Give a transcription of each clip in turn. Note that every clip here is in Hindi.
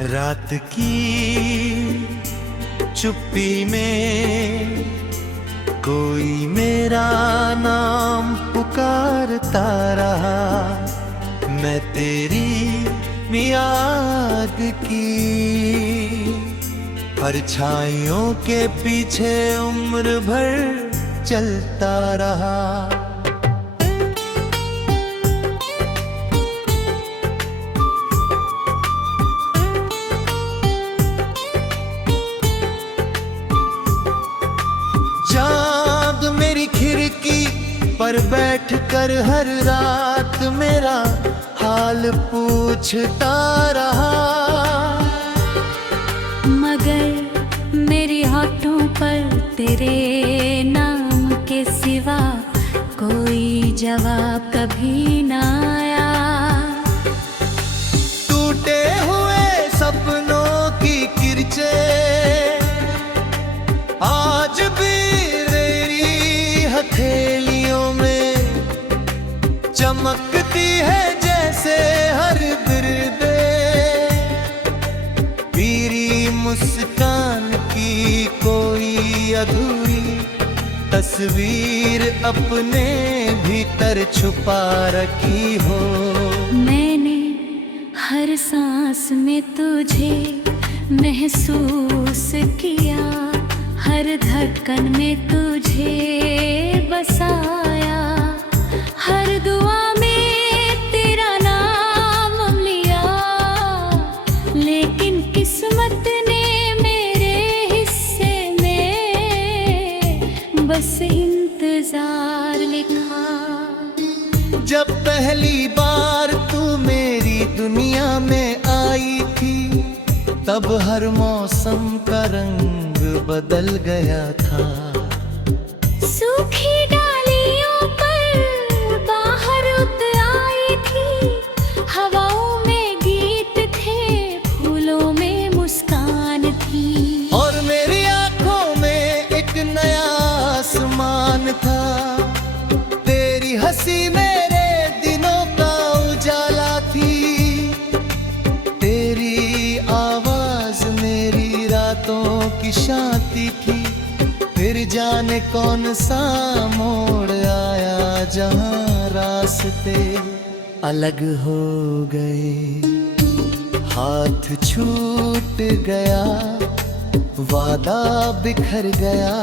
रात की चुप्पी में कोई मेरा नाम पुकारता रहा। मैं तेरी याद की परछाइयों के पीछे उम्र भर चलता रहा। चाँद मेरी खिड़की पर बैठकर हर रात मेरा हाल पूछता रहा। मगर मेरे होठों पर तेरे नाम के सिवा कोई जवाब कभी ना आया। टूटे हुए सपनों की किरचें आज भी तेरी हथेलियों में चमकती है जैसे हर बिरदे। मेरी मुस्कान की कोई अधूरी तस्वीर अपने भीतर छुपा रखी हो। मैंने हर सांस में तुझे महसूस किया, हर धड़कन में तुझे बसाया, हर दुआ में तेरा नाम लिया। लेकिन किस्मत ने मेरे हिस्से में बस इंतजार लिखा। जब पहली बार तू मेरी दुनिया में आई थी तब हर मौसम का रंग बदल गया था। सूखी डालियों पर बाहर उतर आई थी, हवाओं में गीत थे, फूलों में मुस्कान थी। और मेरी आंखों में एक नया आसमान था। तेरी हंसी मेरे दिनों का उजाला थी, तेरी आवाज मेरी रातों की शांति थी। फिर जाने कौन सा मोड़ आया जहां रास्ते अलग हो गए, हाथ छूट गया, वादा बिखर गया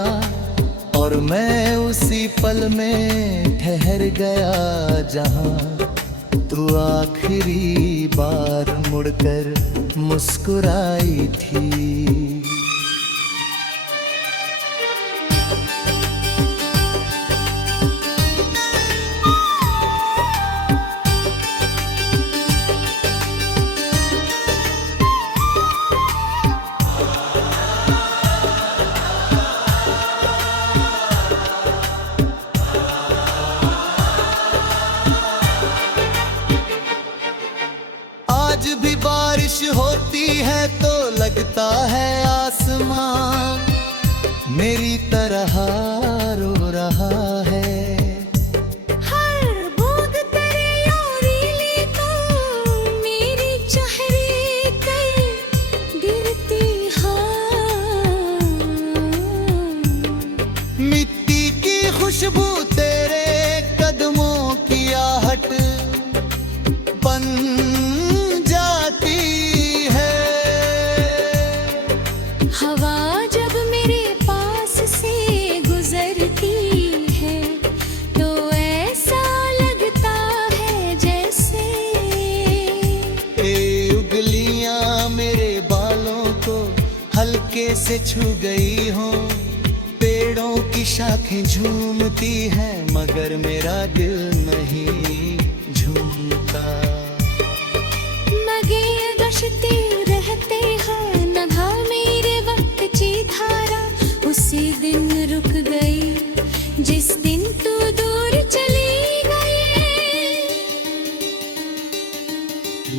और मैं उसी पल में ठहर गया जहां तू आखिरी बार मुड़कर मुस्कुराई थी। आज भी बारिश होती है तो लगता है आसमान मेरी तरह रो रहा है। हर बूंद तेरे योरीली तो मेरे चेहरे पे गिरती है। मिट्टी की खुशबू तेरे कदमों की आहट बन हवा जब मेरे पास से गुजरती है तो ऐसा लगता है जैसे उंगलियां मेरे बालों को हल्के से छू गई हो। पेड़ों की शाखें झूमती हैं मगर मेरा दिल नहीं झूमता। मगे गश्ते रहते हैं नभा मेरे वक्त की धारा, उसी दिन रुक गई जिस दिन तू दूर चली गई।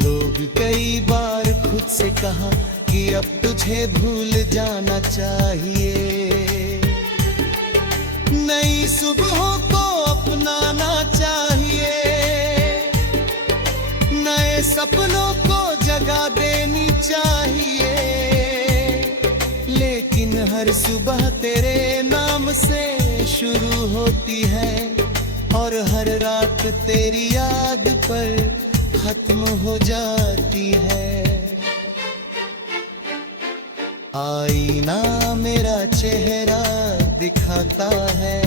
लोग कई बार खुद से कहा कि अब तुझे भूल जाना चाहिए, नई सुबहों को अपनाना चाहिए, नए सपनों को जगह देनी चाहिए। तेरे नाम से शुरू होती है और हर रात तेरी याद पर खत्म हो जाती है। आईना मेरा चेहरा दिखाता है,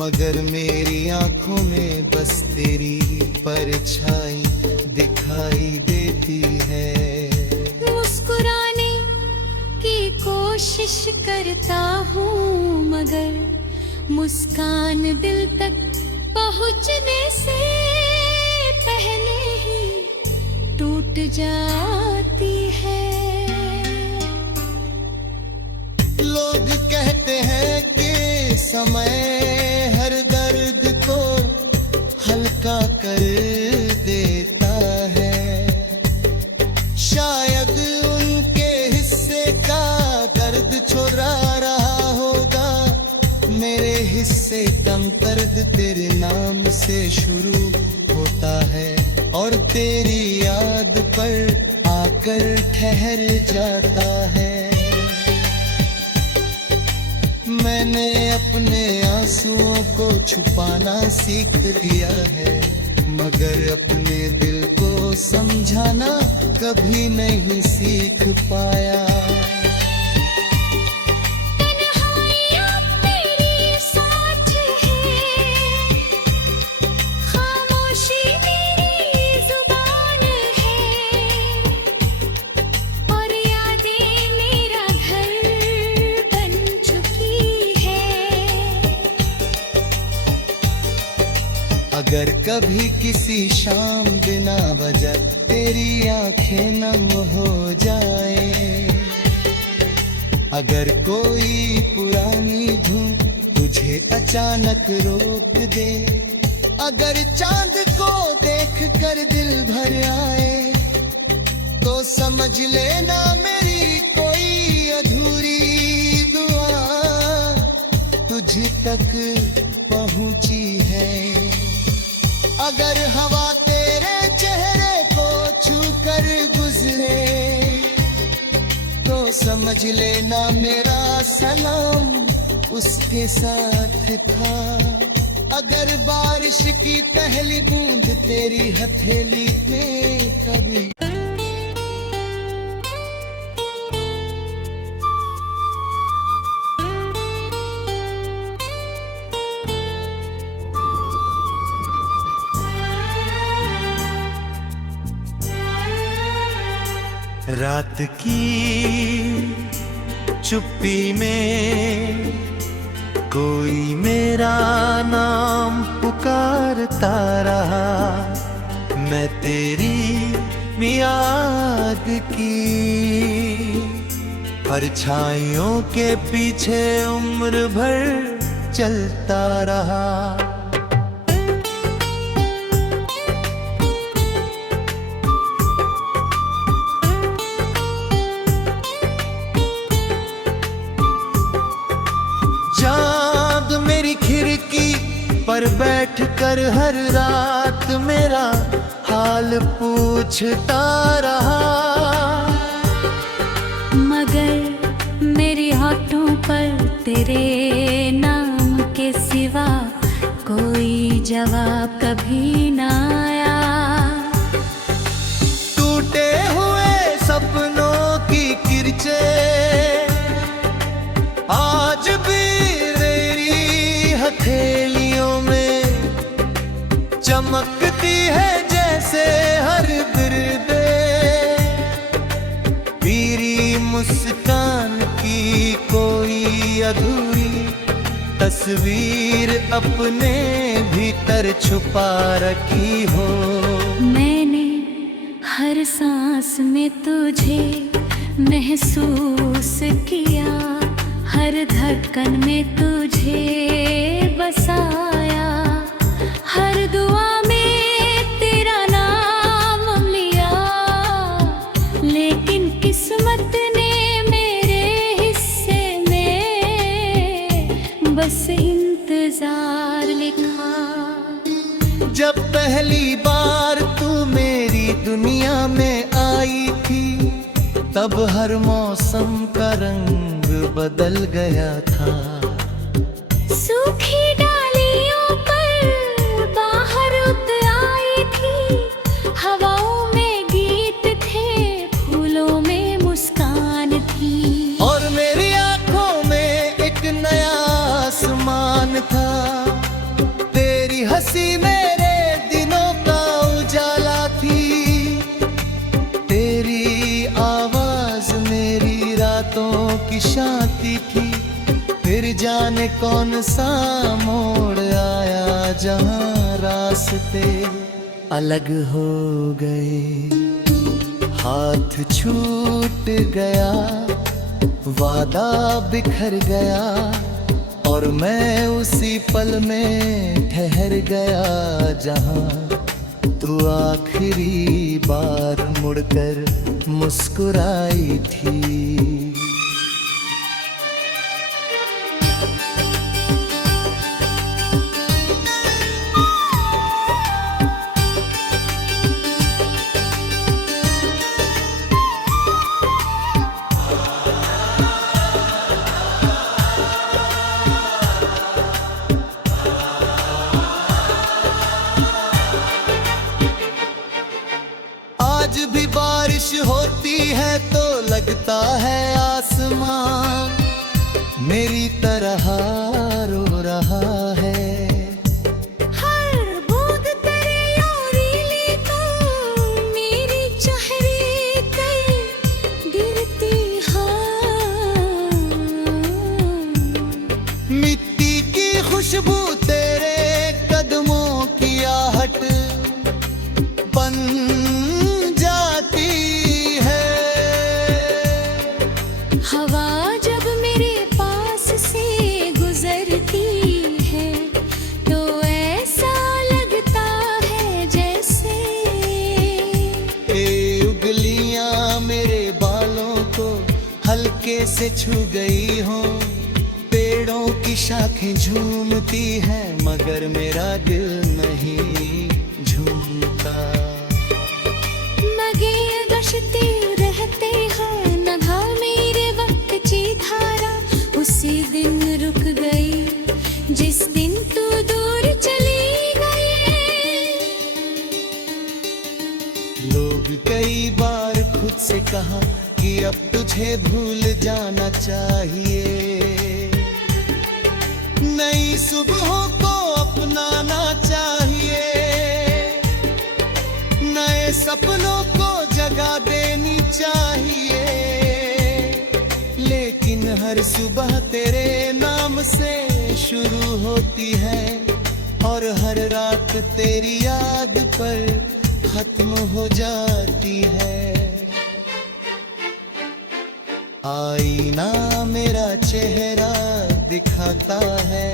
मगर मेरी आंखों में बस तेरी परछाई दिखाई देती है। मुस्कुराने की कोशिश करता हूँ, मगर मुस्कान दिल तक पहुँचने से पहले ही टूट जाती है। लोग कहते हैं कि समय हर दर्द को हल्का कर देता है। शायद उनके हिस्से का दर्द चुरा रहा होगा, मेरे हिस्से कम दर्द तेरे नाम से शुरू होता है और तेरी याद पर आकर ठहर जाता है। मैंने अपने आंसुओं को छुपाना सीख लिया है, मगर अपने दिल को समझाना कभी नहीं सीख पाया। तन्हाइयाँ मेरी साथ है, खामोशी मेरी जुबान है, और यादें मेरा घर बन चुकी है। अगर कभी किसी शाम बिना वजह तेरी आंखें नम हो जाए, अगर कोई पुरानी धुन तुझे अचानक रोक दे, अगर चांद को देख कर दिल भर आए, तो समझ लेना मेरी कोई अधूरी दुआ तुझ तक पहुंची है। अगर हवा तेरे चेहरे को छू कर गुजरे, तो समझ लेना मेरा सलाम उसके साथ था। अगर बारिश की पहली बूंद तेरी हथेली में कभी रात की चुप्पी में कोई मेरा नाम पुकारता रहा, मैं तेरी याद की परछाइयों के पीछे उम्र भर चलता रहा। चाँद मेरी खिड़की पर बैठ कर हर रात मेरा हाल पूछता रहा, मगर मेरे होठों पर तेरे नाम के सिवा कोई जवाब कभी ना आया। टूटे हुए सपनों की किरचें आज भी तेरी हथेलियों में चमकती है जैसे हर बिरदे। मेरी मुस्कान की कोई अधूरी तस्वीर अपने भीतर छुपा रखी हो। मैंने हर सांस में तुझे महसूस किया, हर धड़कन में तुझे बसाया, हर दुआ में तेरा नाम लिया, लेकिन किस्मत ने मेरे हिस्से में बस इंतजार लिखा। जब पहली बार तू मेरी दुनिया में आई थी, तब हर मौसम का रंग बदल गया था। सूखी डालियों पर बाहर उतर आई थी, हवाओं में गीत थे, फूलों में मुस्कान थी। और मेरी आंखों में एक नया आसमान था। तेरी हंसी मेरे दिनों का उजाला थी। तेरी आवाज मेरी रातों की शांति थी। फिर जाने कौन सा मोड़ आया जहां रास्ते अलग हो गए। हाथ छूट गया, वादा बिखर गया, और मैं उसी पल में ठहर गया जहां तू आखिरी बार मुड़कर मुस्कुराई थी। आज भी बारिश होती है तो लगता है आसमान मेरी तरह रो रहा है। हर बूंद तेरे योरीली तो मेरी चेहरे पे गिरती हाँ। मिट्टी की खुशबू तेरे कदमों की आहट बन जाती है। हवा जब मेरे पास से गुजरती है तो ऐसा लगता है जैसे ये उंगलियां मेरे बालों को हल्के से छू गई हो। पेड़ों की शाखें झूमती हैं मगर मेरा दिल नहीं झूमता। मगे गश्ते रहते हैं नभा मेरे वक्त की धारा। उसी दिन रुक गई जिस दिन तू दूर चली गई। लोग कई बार खुद से कहा कि अब तुझे भूल जाना चाहिए। नई सुबहों को अपनाना चाहिए। नए सपनों को जगह देनी चाहिए। लेकिन हर सुबह तेरे नाम से शुरू होती है और हर रात तेरी याद पर खत्म हो जाती है। आईना मेरा चेहरा दिखाता है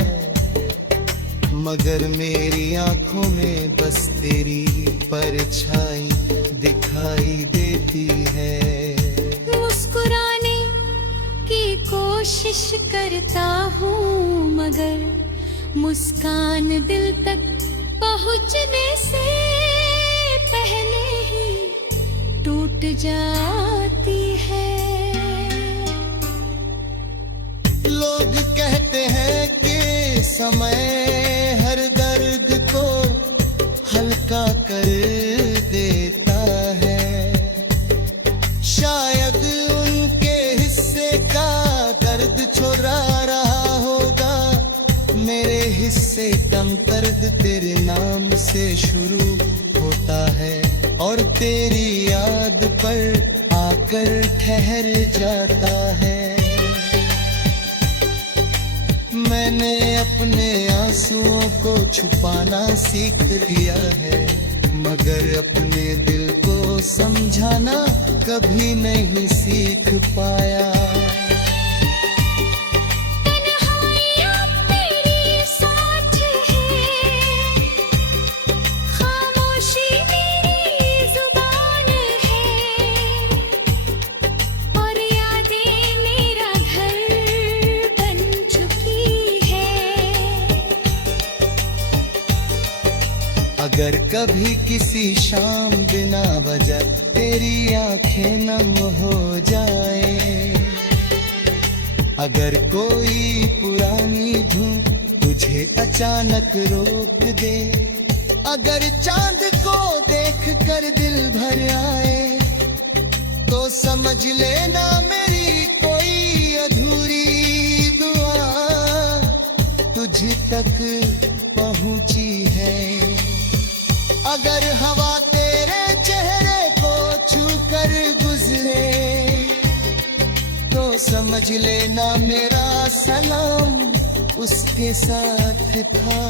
मगर मेरी आंखों में बस तेरी परछाई दिखाई देती है। मुस्कुराने की कोशिश करता हूँ मगर मुस्कान दिल तक पहुँचने से पहले ही टूट जाती है। लोग कहते हैं कि समय हर दर्द को हल्का कर देता है। शायद उनके हिस्से का दर्द चुरा रहा होगा। मेरे हिस्से कम दर्द तेरे नाम से शुरू होता है और तेरी याद पर आकर ठहर जाता है। मैंने अपने आंसुओं को छुपाना सीख लिया है मगर अपने दिल को समझाना कभी नहीं सीख पाया। तन्हाइयाँ मेरी साथ है, खामोशी मेरी जुबान है, और यादें मेरा घर बन चुकी है। अगर अगर कभी किसी शाम बिना वजह तेरी आंखें नम हो जाए, अगर कोई पुरानी धूप तुझे अचानक रोक दे, अगर चांद को देख कर दिल भर आए, तो समझ लेना मेरी कोई अधूरी दुआ तुझ तक पहुंची है। अगर हवा तेरे चेहरे को छू कर गुजरे, तो समझ लेना मेरा सलाम उसके साथ था।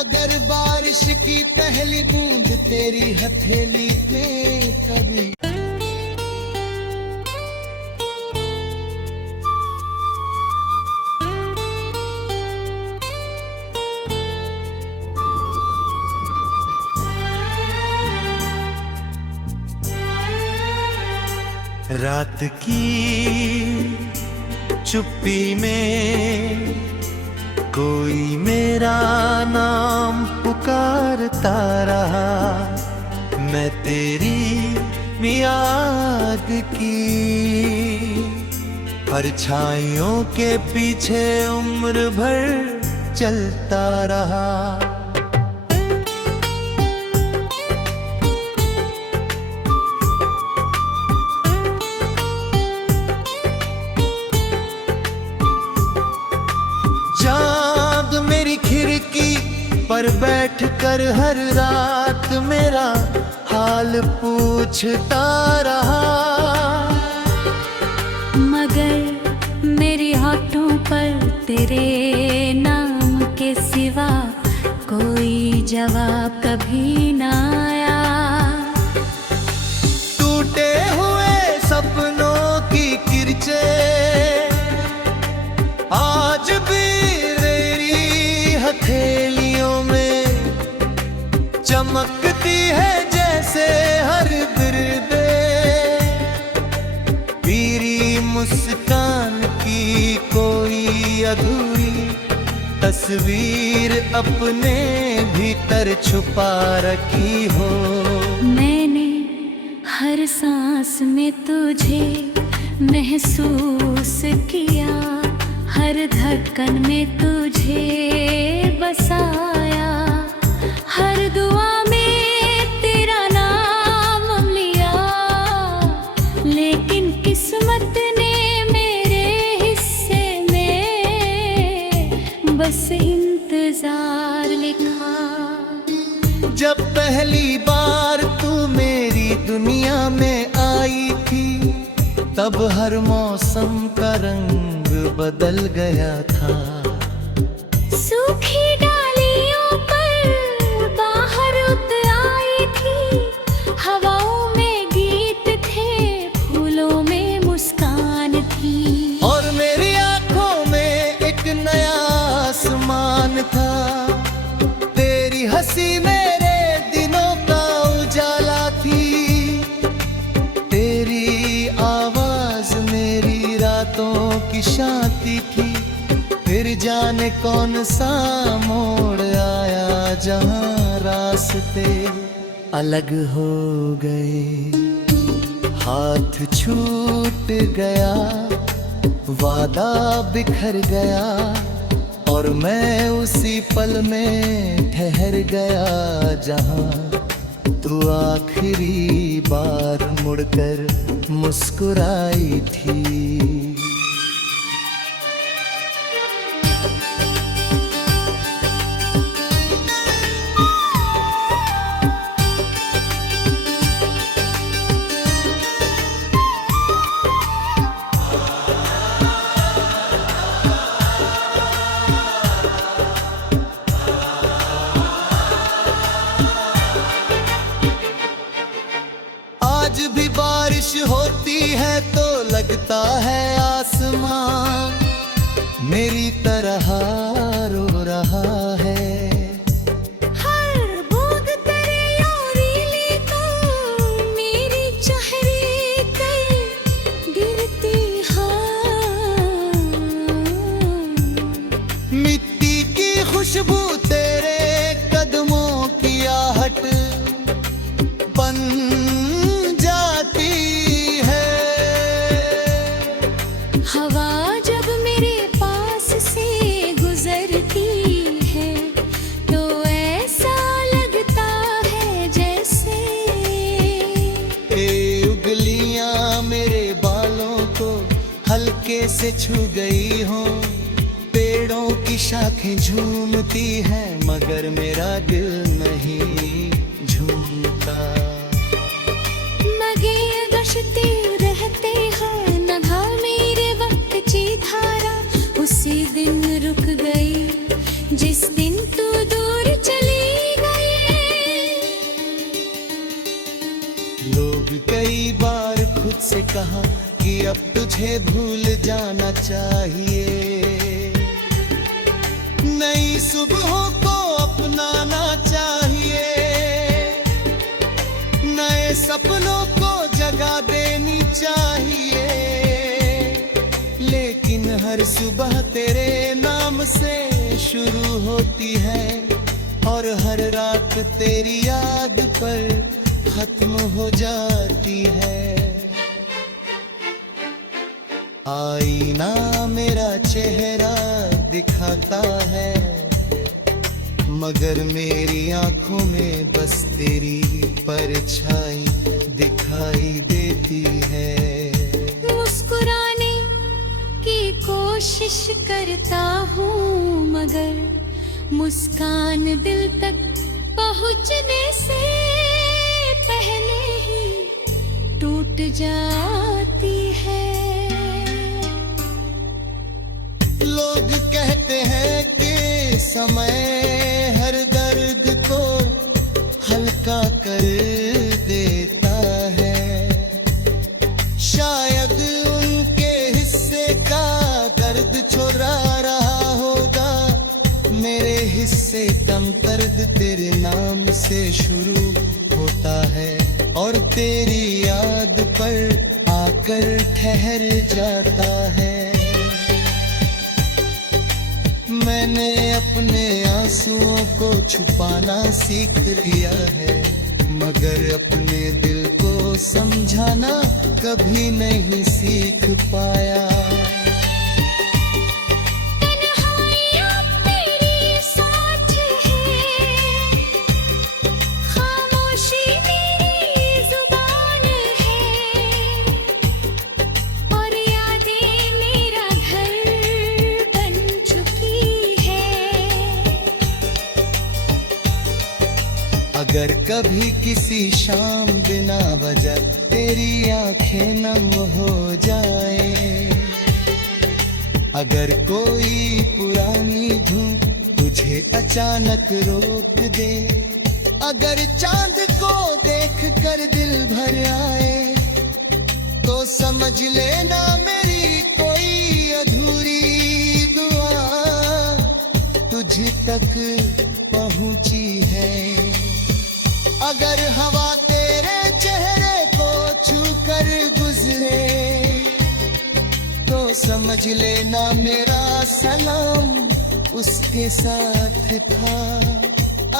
अगर बारिश की पहली बूंद तेरी हथेली में कभी रात की चुप्पी में कोई मेरा नाम पुकारता रहा, मैं तेरी याद की परछाइयों के पीछे उम्र भर चलता रहा। चाँद मेरी खिड़की पर बैठ कर हर रात मेरा हाल पूछता रहा, मगर मेरे होठों पर तेरे नाम के सिवा कोई जवाब कभी ना आया। टूटे हुए सपनों की किरचें आज भी हथेलियों में चमकती है जैसे हर बिरदे, पीरी मुस्कान की कोई अधूरी तस्वीर अपने भीतर छुपा रखी हो। मैंने हर सांस में तुझे महसूस किया, हर धड़कन में तुझे बसाया, हर दुआ में तेरा नाम लिया, लेकिन किस्मत ने मेरे हिस्से में बस इंतजार लिखा। जब पहली बार तू मेरी दुनिया में आई थी, तब हर मौसम का रंग बदल गया था। सूखी डालियों पर बाहर उतर आई थी, हवाओं में गीत थे, फूलों में मुस्कान थी, और मेरी आंखों में एक नया आसमान था। तेरी हंसी मेरे दिनों का उजाला थी, तेरी आवाज मेरी रातों की शांति थी। फिर जाने कौन सा मोड़ आया जहां रास्ते अलग हो गए, हाथ छूट गया, वादा बिखर गया, और मैं उसी पल में ठहर गया जहां तू आखिरी बार मुड़कर मुस्कुराई थी। आज भी बारिश होती है तो लगता है आसमां मेरी तरह रो रहा है। हर बूंद तेरे योरीली तो मेरी चेहरे पे गिरती है। मिट्टी की खुशबू तेरे कदमों की आहट से छू गई हो। पेड़ों की शाखें झूमती है मगर मेरा दिल नहीं झूमता। मगे गश्ते रहते हैं नभा मेरे वक्त की धारा, उसी दिन रुक गई जिस दिन तू दूर चली गई। लोग कई बार खुद से कहा कि अब तुझे भूल जाना चाहिए। नई सुबहों को अपनाना चाहिए, नए सपनों को जगह देनी चाहिए। लेकिन हर सुबह तेरे नाम से शुरू होती है और हर रात तेरी याद पर खत्म हो जाती है। आईना मेरा चेहरा दिखाता है मगर मेरी आंखों में बस तेरी परछाई दिखाई देती है। मुस्कुराने की कोशिश करता हूँ मगर मुस्कान दिल तक पहुँचने से पहले ही टूट जाती है। लोग कहते हैं कि समय हर दर्द को हल्का कर देता है। शायद उनके हिस्से का दर्द चुरा रहा होगा, मेरे हिस्से कम दर्द तेरे नाम से शुरू होता है और तेरी याद पर आकर ठहर जाता है। मैंने अपने आंसुओं को छुपाना सीख लिया है मगर अपने दिल को समझाना कभी नहीं सीख पाया। तन्हाइयाँ मेरी साथ है, खामोशी मेरी जुबान है और यादें मेरा घर बन चुकी है। अगर कभी किसी शाम बिना वजह तेरी आंखें नम हो जाए, अगर कोई पुरानी धुन तुझे अचानक रोक दे, अगर चांद को देख कर दिल भर आए तो समझ लेना मेरी कोई अधूरी दुआ तुझ तक पहुंची है। अगर हवा तेरे चेहरे को छू कर गुजरे तो समझ लेना मेरा सलाम उसके साथ था।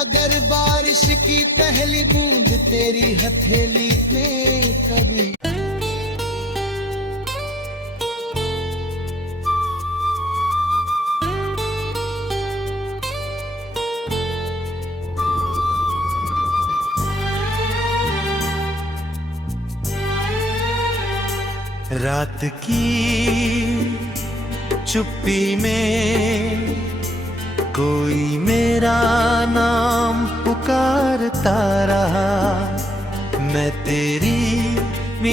अगर बारिश की पहली बूंद तेरी हथेली में कभी रात की चुप्पी में कोई मेरा नाम पुकारता रहा, मैं तेरी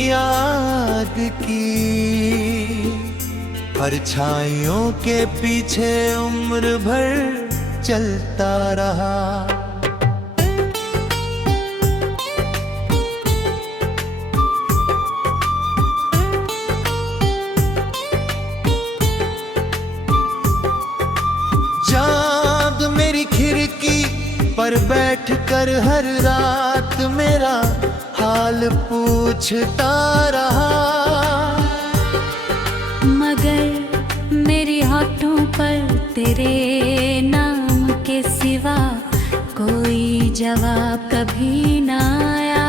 याद की परछाइयों के पीछे उम्र भर चलता रहा। चाँद मेरी खिड़की पर बैठ कर हर रात मेरा हाल पूछता रहा, मगर मेरे होठों पर तेरे नाम के सिवा कोई जवाब कभी ना आया।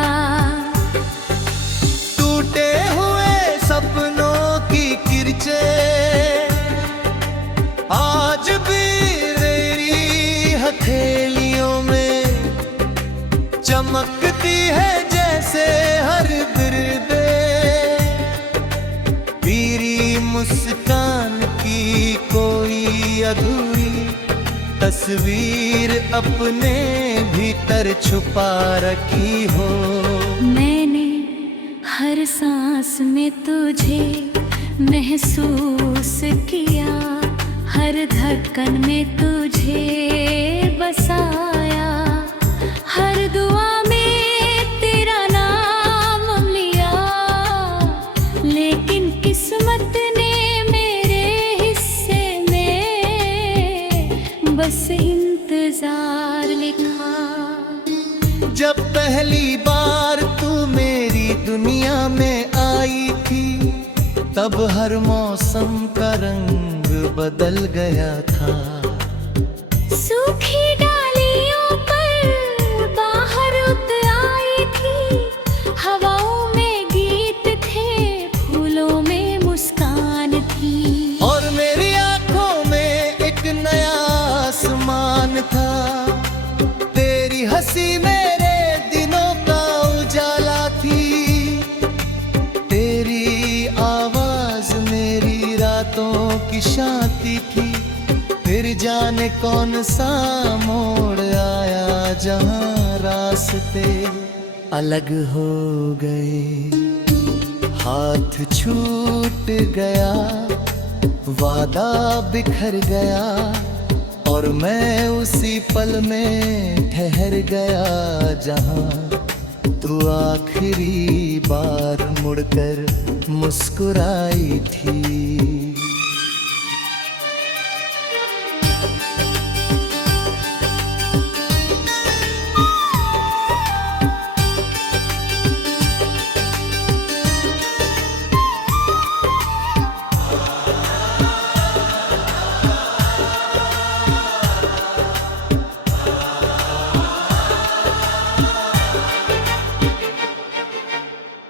टूटे हुए सपनों की किरचें आज भी तेरी हथेलियों में चमकती है जैसे हर बिरदे। पीरी मुस्कान तस्वीर अपने भीतर छुपा रखी हो। मैंने हर सांस में तुझे महसूस किया, हर धड़कन में तुझे बसाया, हर दुआ में तेरा नाम लिया। लेकिन किस्मत ने मेरे हिस्से में बस इंतजार लिखा। जब पहली बार तू मेरी दुनिया में आई थी, तब हर मौसम का रंग बदल गया था। सूखी डालियों पर बाहर उतर आई थी, हवाओं में गीत थे, फूलों में मुस्कान थी। और मेरी आंखों में एक नया आसमान था, तेरी हंसी मेरे दिनों का उजाला थी, तेरी आवाज मेरी रातों की शांति थी। फिर जाने कौन सा मोड़ आया जहां रास्ते अलग हो गए, हाथ छूट गया, वादा बिखर गया, और मैं उसी पल में ठहर गया जहां तू आखिरी बार मुड़कर मुस्कुराई थी।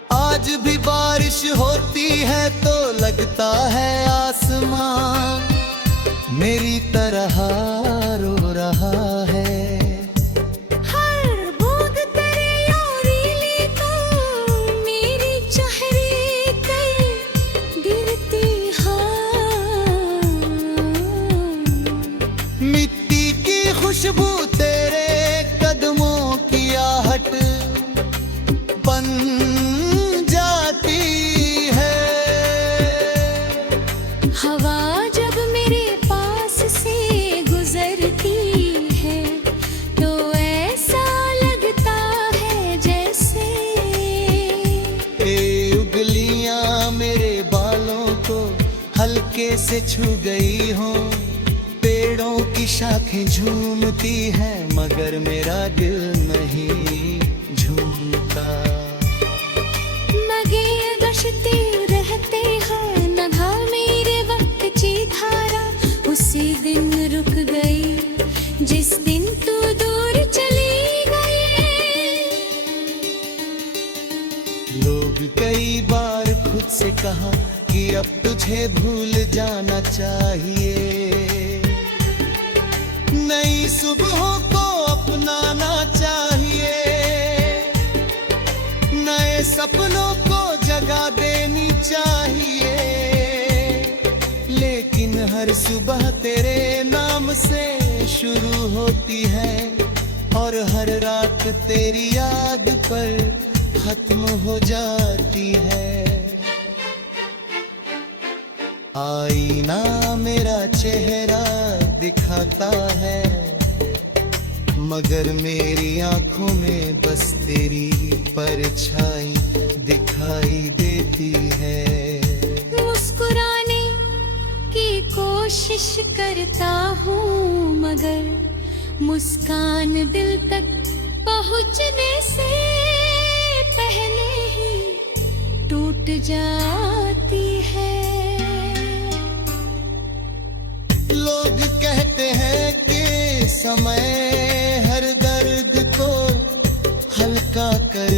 आज भी बारिश होती है तो लगता है आसमां मेरी तरह रो रहा है। हर बूंद तेरे योरीली तो मेरी चेहरे कई गिरती हाँ। मिट्टी की खुशबू तेरे कदमों की आहट बन जाती है। हवा जब मेरे पास से गुजरती है तो ऐसा लगता है जैसे ये उंगलियां मेरे बालों को हल्के से छू गई हो। पेड़ों की शाखें झूमती हैं मगर मेरा दिल नहीं झूमता। मगे गश्ते रहते हैं नभा मेरे वक्त की धारा, उसी दिन रुक गई जिस दिन तू दूर चली गई। लोग कई बार खुद से कहा कि अब तुझे भूल जाना चाहिए, नई सुबहों को अपनाना चाहिए, नए सपनों को जगह देनी चाहिए। लेकिन हर सुबह तेरे नाम से शुरू होती है और हर रात तेरी याद पर खत्म हो जाती है। आईना मेरा चेहरा दिखाता है मगर मेरी आंखों में बस तेरी परछाई दिखाई देती है। मुस्कुराने की कोशिश करता हूँ मगर मुस्कान दिल तक पहुँचने से पहले ही टूट जाती है। लोग कहते हैं कि समय हर दर्द को हल्का कर